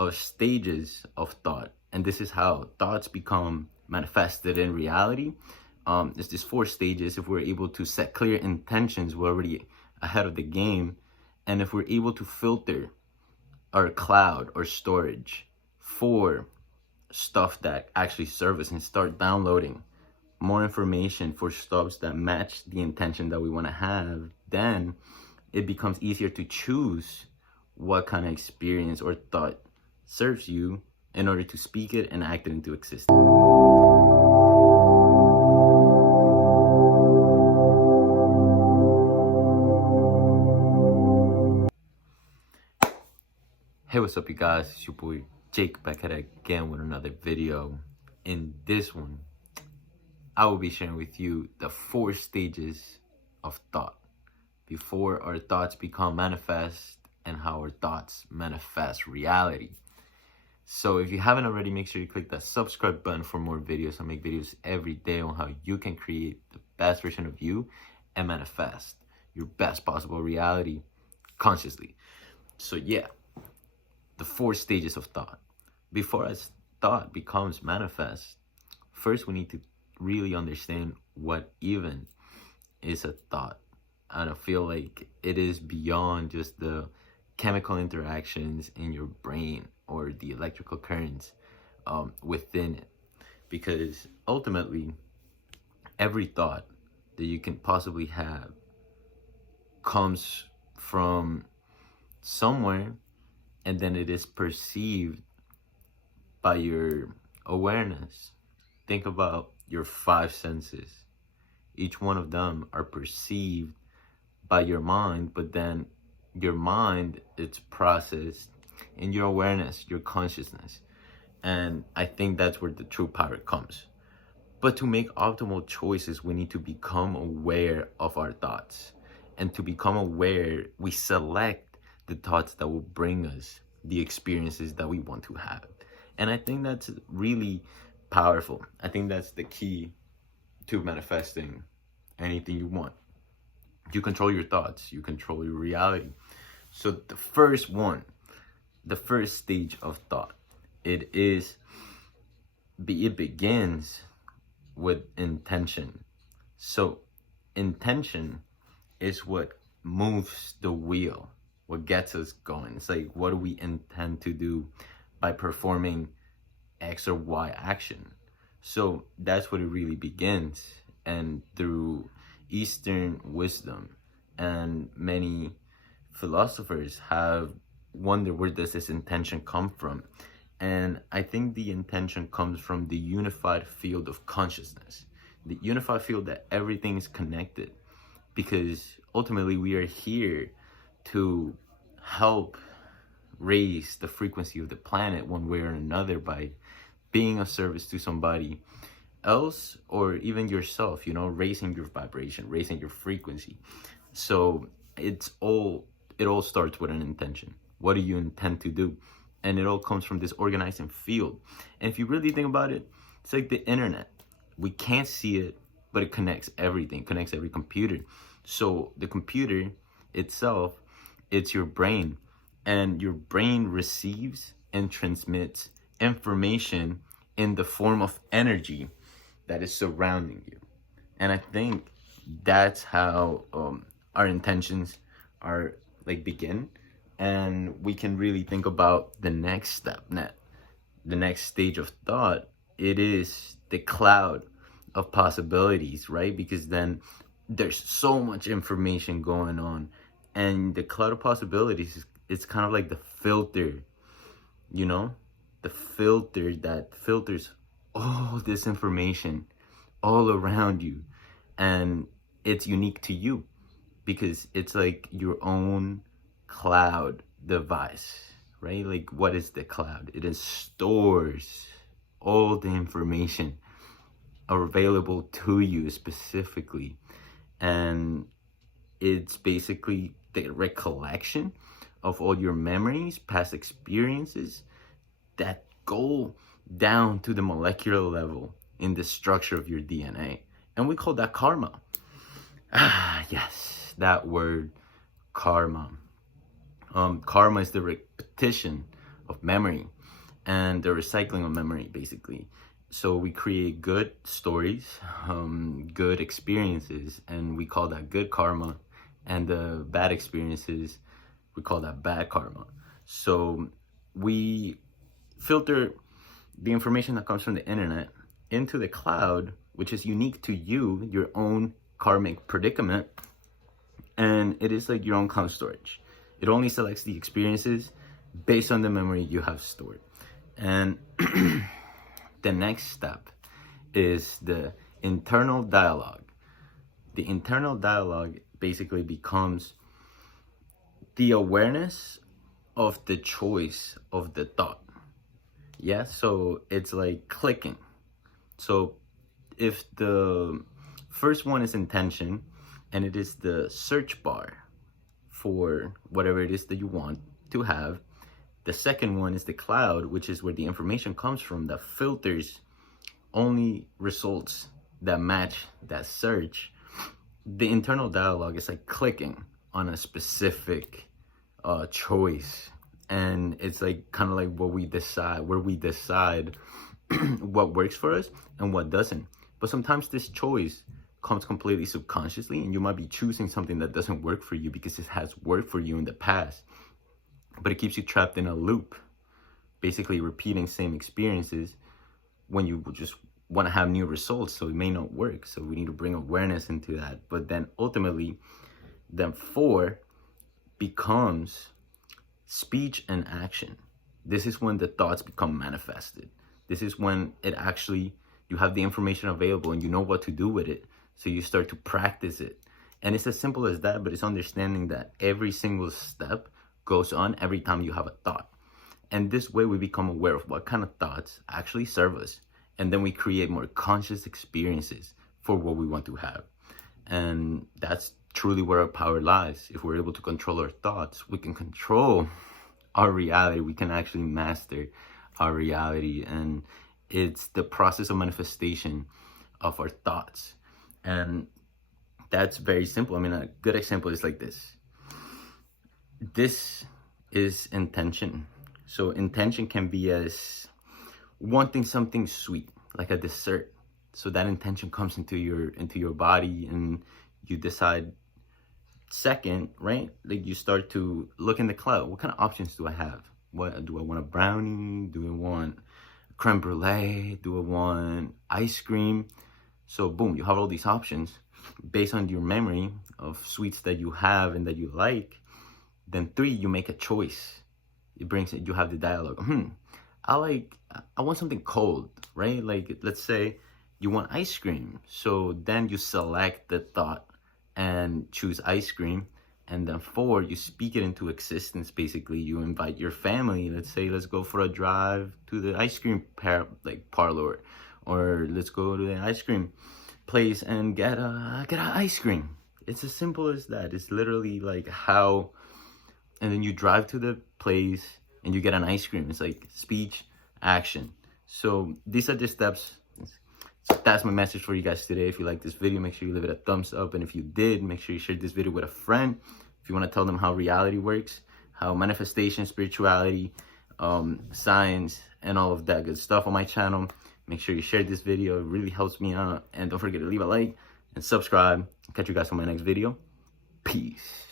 of stages of thought, and this is how thoughts become manifested in reality. It's these 4 stages. If we're able to set clear intentions, we're already ahead of the game. And if we're able to filter our cloud or storage for stuff that actually serve us and start downloading more information for stuff that match the intention that we want to have, then it becomes easier to choose what kind of experience or thought serves you in order to speak it and act it into existence. Hey, what's up, you guys? It's your boy Jake back at it again with another video. In this one, I will be sharing with you the 4 stages of thought before our thoughts become manifest and how our thoughts manifest reality. So if you haven't already, make sure you click that subscribe button for more videos. I make videos every day on how you can create the best version of you and manifest your best possible reality consciously. So yeah, the 4 stages of thought. Before a thought becomes manifest, first we need to really understand what even is a thought. And I feel like it is beyond just the chemical interactions in your brain or the electrical currents within it. Because ultimately, every thought that you can possibly have comes from somewhere, and then it is perceived by your awareness. Think about your 5 senses. Each one of them are perceived by your mind, but then your mind, it's processed in your awareness, your consciousness. And I think that's where the true power comes. But to make optimal choices, we need to become aware of our thoughts. And to become aware, we select the thoughts that will bring us the experiences that we want to have. And I think that's really powerful. I think that's the key to manifesting anything you want. You control your thoughts, you control your reality. So the first stage of thought, it begins with intention. So intention is what moves the wheel, what gets us going. It's like, what do we intend to do by performing X or Y action? So that's what it really begins. And through Eastern wisdom, and many philosophers have wondered, where does this intention come from? And I think the intention comes from the unified field of consciousness, the unified field that everything is connected. Because ultimately we are here to help raise the frequency of the planet one way or another by being of service to somebody else or even yourself, raising your vibration, raising your frequency. So it all starts with an intention. What do you intend to do? And it all comes from this organizing field. And if you really think about it, it's like the internet. We can't see it, but it connects everything, connects every computer. So the computer itself, it's your brain, and your brain receives and transmits information in the form of energy that is surrounding you. And I think that's how our intentions are begin. And we can really think about the next step, the next stage of thought. It is the cloud of possibilities, right? Because then there's so much information going on, and the cloud of possibilities, it's kind of like the filter, the filter that filters all this information all around you. And it's unique to you because it's like your own cloud device, right? Like, what is the cloud? It stores all the information available to you specifically. And it's basically the recollection of all your memories, past experiences that go down to the molecular level in the structure of your DNA. And we call that karma. Yes, that word, karma. Karma is the repetition of memory and the recycling of memory, basically. So we create good stories, good experiences, and we call that good karma. And the bad experiences, we call that bad karma. So we filter the information that comes from the internet into the cloud, which is unique to you, your own karmic predicament. And it is like your own cloud storage. It only selects the experiences based on the memory you have stored. And the next step is the internal dialogue. The internal dialogue basically becomes the awareness of the choice of the thought. Yeah, so it's like clicking. So if the first one is intention, and it is the search bar for whatever it is that you want to have, the second one is the cloud, which is where the information comes from, that filters only results that match that search. The internal dialogue is like clicking on a specific choice, and it's like kind of like what we decide, where we decide what works for us and what doesn't. But sometimes this choice comes completely subconsciously, and you might be choosing something that doesn't work for you because it has worked for you in the past, but it keeps you trapped in a loop, basically repeating same experiences when you just want to have new results. So it may not work. So we need to bring awareness into that. But then ultimately, then 4 becomes speech and action. This is when the thoughts become manifested. This is when it actually, you have the information available and you know what to do with it. So you start to practice it. And it's as simple as that, but it's understanding that every single step goes on every time you have a thought. And this way we become aware of what kind of thoughts actually serve us. And then we create more conscious experiences for what we want to have. And that's truly where our power lies. If we're able to control our thoughts, we can control our reality. We can actually master our reality. And it's the process of manifestation of our thoughts. And that's very simple. I mean, a good example is like this. This is intention. So intention can be as wanting something sweet, like a dessert. So that intention comes into your body, and you decide. Second, right? Like you start to look in the cloud. What kind of options do I have? What do I want? A brownie? Do I want creme brulee? Do I want ice cream? So boom, you have all these options based on your memory of sweets that you have and that you like. Then 3, you make a choice. It brings it. You have the dialogue. I want something cold, right? Like let's say you want ice cream. So then you select the thought and choose ice cream. And then 4, you speak it into existence. Basically, you invite your family. Let's say, let's go for a drive to the ice cream parlor, or let's go to the ice cream place and get a ice cream. It's as simple as that. It's literally like how, and then you drive to the place and you get an ice cream. It's like speech, action. So these are the steps. So that's my message for you guys today. If you like this video, make sure you leave it a thumbs up. And if you did, make sure you share this video with a friend. If you want to tell them how reality works, how manifestation, spirituality, science, and all of that good stuff on my channel, make sure you share this video. It really helps me out. And don't forget to leave a like and subscribe. Catch you guys on my next video. Peace.